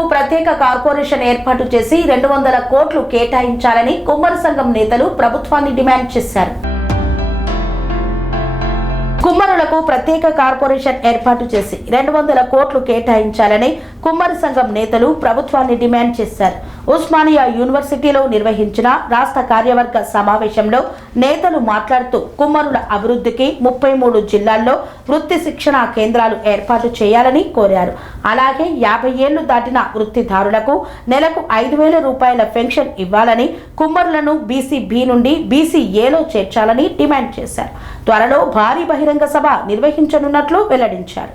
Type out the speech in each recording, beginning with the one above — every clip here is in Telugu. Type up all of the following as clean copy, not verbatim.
కుమ్మరులకు ప్రత్యేక కార్పొరేషన్ ఏర్పాటు చేసి 200 కోట్లు కేటాయించాలని కుమ్మర సంఘం నేతలు ప్రభుత్వాన్ని డిమాండ్ చేశారు. కుమ్మరులకు ప్రత్యేక కార్పొరేషన్ ఏర్పాటు చేసి 200 కోట్లు కేటాయించాలని కుమ్మర సంఘం నేతలు ప్రభుత్వాన్ని డిమాండ్ చేశారు. ఉస్మానియా యూనివర్సిటీలో నిర్వహించిన రాష్ట్ర కార్యవర్గ సమావేశంలో నేతలు మాట్లాడుతూ కుమ్మరుల అభివృద్ధికి 33 జిల్లాల్లో వృత్తి శిక్షణ కేంద్రాలు ఏర్పాటు చేయాలని కోరారు. అలాగే 50 ఏళ్లు దాటిన వృత్తిదారులకు నెలకు 5,000 రూపాయల పెన్షన్ ఇవ్వాలని, కుమ్మరులను బీసీ బి నుండి బీసీ ఏలో చేర్చాలని డిమాండ్ చేశారు. త్వరలో భారీ బహిరంగ సభ నిర్వహించనున్నట్లు వెల్లడించారు.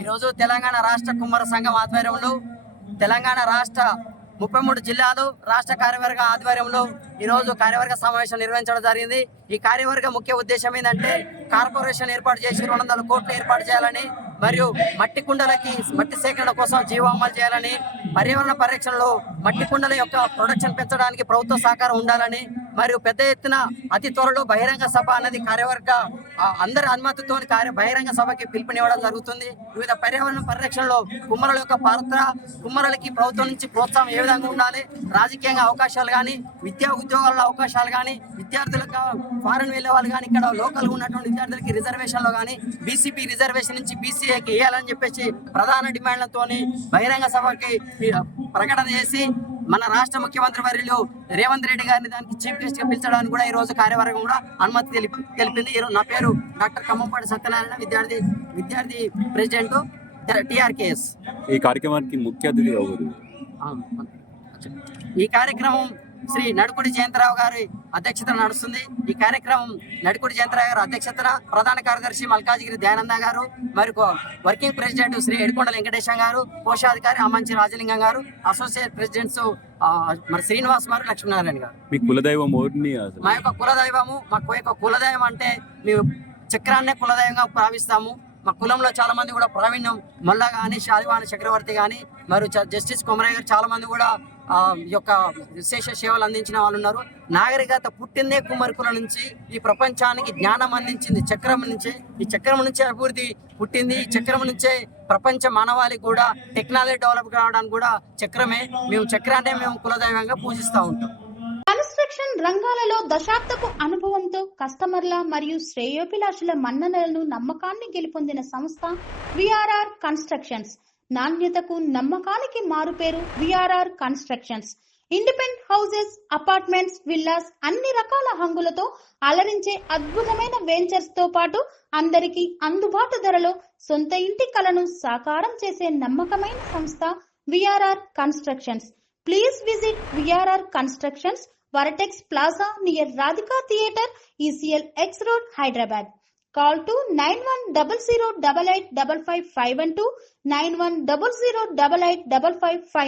ఈరోజు తెలంగాణ రాష్ట్ర కుమ్మర సంఘం ఆధ్వర్యంలో తెలంగాణ రాష్ట్ర 33 జిల్లాలు రాష్ట్ర కార్యవర్గ ఆధ్వర్యంలో ఈరోజు కార్యవర్గ సమావేశం నిర్వహించడం జరిగింది. ఈ కార్యవర్గ ముఖ్య ఉద్దేశం ఏంటంటే కార్పొరేషన్ ఏర్పాటు చేసి 200 కోట్లు ఏర్పాటు చేయాలని, మరియు మట్టి కుండలకి మట్టి సేకరణ కోసం జీవో అమలు చేయాలని, పర్యావరణ పరిరక్షణలో మట్టి కుండల యొక్క ప్రొడక్షన్ పెంచడానికి ప్రభుత్వ సహకారం ఉండాలని, మరియు పెద్ద ఎత్తున అతి త్వరలో బహిరంగ సభ అనేది కార్యవర్గ అందరి అనుమతితో బహిరంగ సభకి పిలుపునివ్వడం జరుగుతుంది. వివిధ పర్యావరణ పరిరక్షణలో కుమ్మరుల యొక్క పాత్ర, కుమ్మరులకి ప్రభుత్వం నుంచి ప్రోత్సాహం ఏ విధంగా ఉండాలి, రాజకీయంగా అవకాశాలు కానీ, విద్యా ఉద్యోగాల అవకాశాలు కానీ, విద్యార్థులకు ఫారెన్ వెళ్ళే వాళ్ళు కానీ, ఇక్కడ లోకల్గా ఉన్నటువంటి విద్యార్థులకి రిజర్వేషన్లో కానీ, బీసీపీ రిజర్వేషన్ నుంచి బీసీఏకి వేయాలని చెప్పేసి ప్రధాన డిమాండ్లతో బహిరంగ సభకి ప్రకటన చేసి మన రాష్ట్ర ముఖ్యమంత్రి వర్యులు రేవంత్ రెడ్డి గారిని దానికి చీఫ్ గెస్ట్ గా పిలిచడానికి కూడా ఈ రోజు కార్యవర్గం కూడా అనుమతి తెలిపింది. నా పేరు డాక్టర్ కమ్మంపాటి సత్యనారాయణ, విద్యార్థి ప్రెసిడెంట్ టిఆర్కేఎస్. ఈ కార్యక్రమానికి ముఖ్య అతిథి ఎవరు? ఈ కార్యక్రమం శ్రీ నడుకుడి జయంతరావు గారి అధ్యక్షతన నడుస్తుంది. ఈ కార్యక్రమం నడుకుడి జయంతరావు గారి అధ్యక్షతన ప్రధాన కార్యదర్శి మల్కాజిగిరి దయానంద గారు, మరియు వర్కింగ్ ప్రెసిడెంట్ శ్రీ ఎడుకొండల వెంకటేశం గారు, కోశాధికారి అమ్మంచి రాజలింగం గారు, అసోసియేట్ ప్రెసిడెంట్స్ మరి శ్రీనివాస్ గారు, లక్ష్మీనారాయణ గారు. మీ కులదైవం? మా యొక్క కులదైవము, మాకు యొక్క కులదైవం అంటే మేము చక్రాన్నే కులదైవంగా భావిస్తాము. మా కులంలో చాలా మంది కూడా ప్రావీణ్యం మొల్ల కానీ, శాలివాణి చక్రవర్తి కానీ, మరియు జస్టిస్ కొమరయ్య గారు చాలా మంది కూడా యొక్క విశేష సేవలు అందించిన వాళ్ళు ఉన్నారు. నాగరికత పుట్టిందే కుమ్మరి కులం నుంచి, ఈ ప్రపంచానికి జ్ఞానం అందించింది చక్రం నుంచే. ఈ చక్రం నుంచే అభివృద్ధి పుట్టింది. ఈ చక్రం నుంచే ప్రపంచ మానవాళికి కూడా టెక్నాలజీ డెవలప్ కావడానికి కూడా చక్రమే. మేము చక్రాన్నే మేము కులదైవంగా పూజిస్తూ ఉంటాం. కన్స్ట్రక్షన్ రంగాలలో దశాబ్దపు అనుభవంతో కస్టమర్ల మరియు శ్రేయోభిలాషుల మన్ననలను, నమ్మకాన్ని గెలుపొందిన సంస్థ విఆర్ఆర్ కన్స్ట్రక్షన్స్. నాణ్యతకు నమ్మకానికి మారుపేరు VRR constructions. Independent houses, apartments, villas అన్ని రకాల హంగులతో అలరించే అద్భుతమైన వెంచర్స్ తో పాటు అందరికీ అందుబాటు ధరలో సొంత ఇంటి కలను సాకారం చేసే నమ్మకమైన సంస్థ VRR constructions. Please visit VRR Constructions, Varatex Plaza near Radhika Theatre, ECL X Road, Hyderabad. Call to 910088555512, 9100885559.